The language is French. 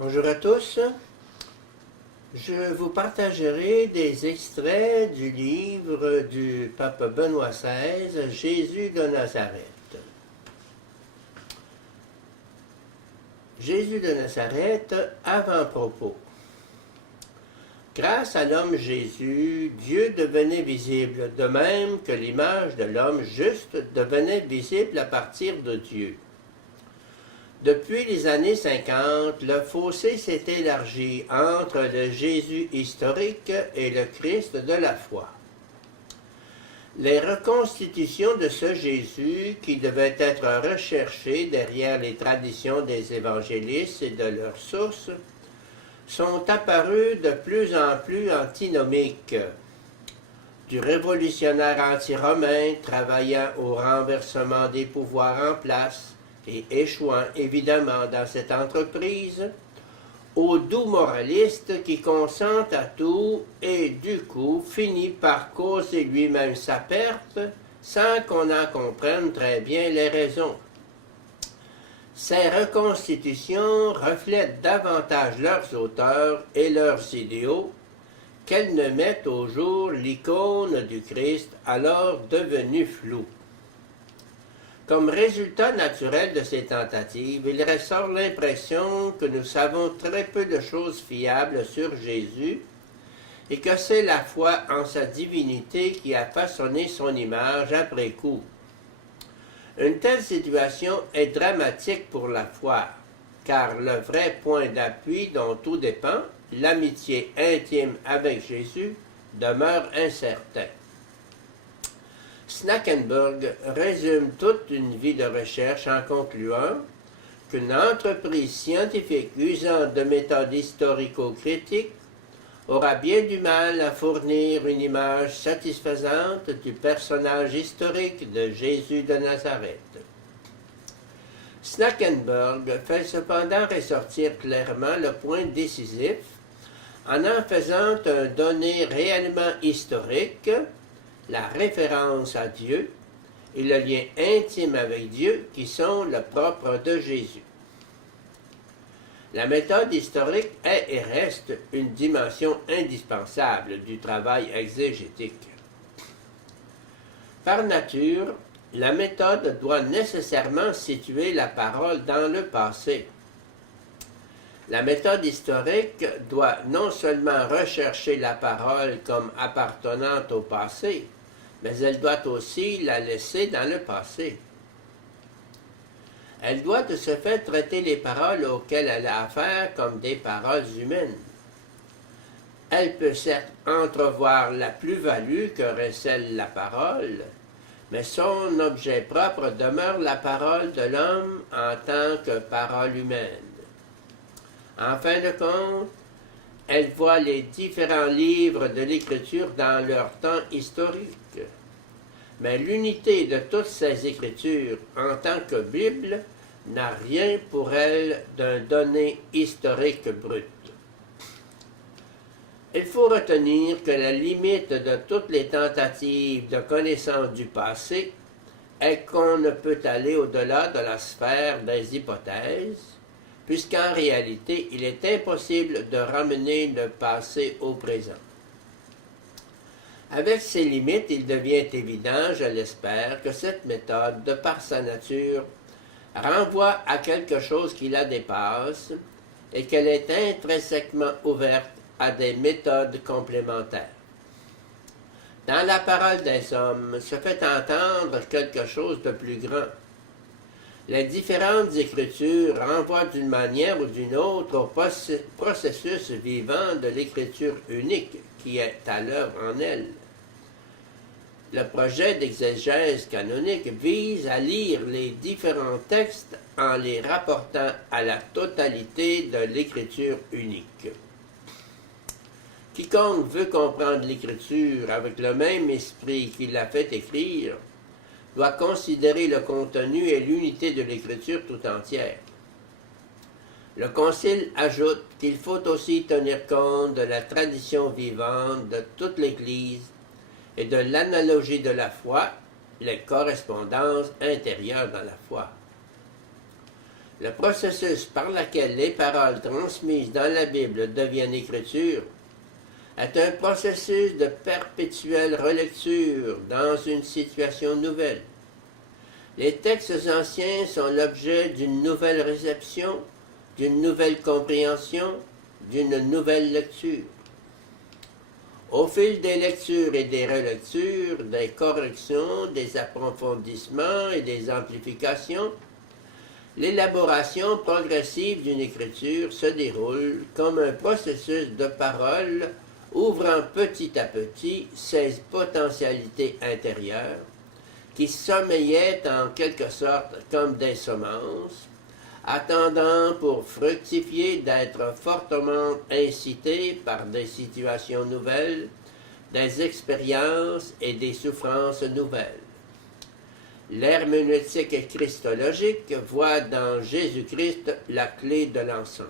Bonjour à tous. Je vous partagerai des extraits du livre du pape Benoît XVI, Jésus de Nazareth. Jésus de Nazareth, avant-propos. Grâce à l'homme Jésus, Dieu devenait visible, de même que l'image de l'homme juste devenait visible à partir de Dieu. Depuis les années 50, le fossé s'est élargi entre le Jésus historique et le Christ de la foi. Les reconstitutions de ce Jésus, qui devait être recherché derrière les traditions des évangélistes et de leurs sources, sont apparues de plus en plus antinomiques. Du révolutionnaire anti-romain travaillant au renversement des pouvoirs en place, et échouant évidemment dans cette entreprise, au doux moraliste qui consent à tout et du coup finit par causer lui-même sa perte sans qu'on en comprenne très bien les raisons. Ces reconstitutions reflètent davantage leurs auteurs et leurs idéaux qu'elles ne mettent au jour l'icône du Christ alors devenue floue. Comme résultat naturel de ces tentatives, il ressort l'impression que nous savons très peu de choses fiables sur Jésus et que c'est la foi en sa divinité qui a façonné son image après coup. Une telle situation est dramatique pour la foi, car le vrai point d'appui dont tout dépend, l'amitié intime avec Jésus, demeure incertain. Snackenberg résume toute une vie de recherche en concluant qu'une entreprise scientifique usant de méthodes historico-critiques aura bien du mal à fournir une image satisfaisante du personnage historique de Jésus de Nazareth. Snackenberg fait cependant ressortir clairement le point décisif en faisant un donné réellement historique, la référence à Dieu et le lien intime avec Dieu qui sont le propre de Jésus. La méthode historique est et reste une dimension indispensable du travail exégétique. Par nature, la méthode doit nécessairement situer la parole dans le passé. La méthode historique doit non seulement rechercher la parole comme appartenant au passé, mais elle doit aussi la laisser dans le passé. Elle doit de ce fait traiter les paroles auxquelles elle a affaire comme des paroles humaines. Elle peut certes entrevoir la plus-value que recèle la parole, mais son objet propre demeure la parole de l'homme en tant que parole humaine. En fin de compte, elle voit les différents livres de l'Écriture dans leur temps historique. Mais l'unité de toutes ces Écritures en tant que Bible n'a rien pour elle d'un donné historique brut. Il faut retenir que la limite de toutes les tentatives de connaissance du passé est qu'on ne peut aller au-delà de la sphère des hypothèses, puisqu'en réalité, il est impossible de ramener le passé au présent. Avec ces limites, il devient évident, je l'espère, que cette méthode, de par sa nature, renvoie à quelque chose qui la dépasse et qu'elle est intrinsèquement ouverte à des méthodes complémentaires. Dans la parole des hommes se fait entendre quelque chose de plus grand. Les différentes écritures renvoient d'une manière ou d'une autre au processus vivant de l'écriture unique qui est à l'œuvre en elle. Le projet d'exégèse canonique vise à lire les différents textes en les rapportant à la totalité de l'écriture unique. Quiconque veut comprendre l'écriture avec le même esprit qui l'a fait écrire doit considérer le contenu et l'unité de l'écriture tout entière. Le Concile ajoute qu'il faut aussi tenir compte de la tradition vivante de toute l'Église et de l'analogie de la foi, les correspondances intérieures dans la foi. Le processus par lequel les paroles transmises dans la Bible deviennent écriture est un processus de perpétuelle relecture dans une situation nouvelle. Les textes anciens sont l'objet d'une nouvelle réception, d'une nouvelle compréhension, d'une nouvelle lecture. Au fil des lectures et des relectures, des corrections, des approfondissements et des amplifications, l'élaboration progressive d'une écriture se déroule comme un processus de parole ouvrant petit à petit ses potentialités intérieures, qui sommeillaient en quelque sorte comme des semences, attendant pour fructifier d'être fortement incitées par des situations nouvelles, des expériences et des souffrances nouvelles. L'herméneutique christologique voit dans Jésus-Christ la clé de l'ensemble.